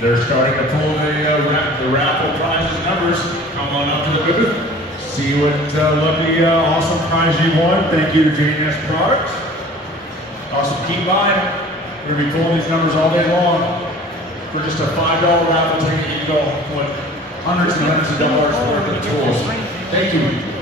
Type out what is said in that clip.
They're starting to pull the raffle prizes numbers. Come on up to the booth. See what lucky, awesome prize you won. Thank you to JNS Products. Also, keep buying. We're going to be pulling these numbers all day long. For just a $5 raffle ticket, you can go with hundreds and hundreds of dollars worth of tools. Thank you.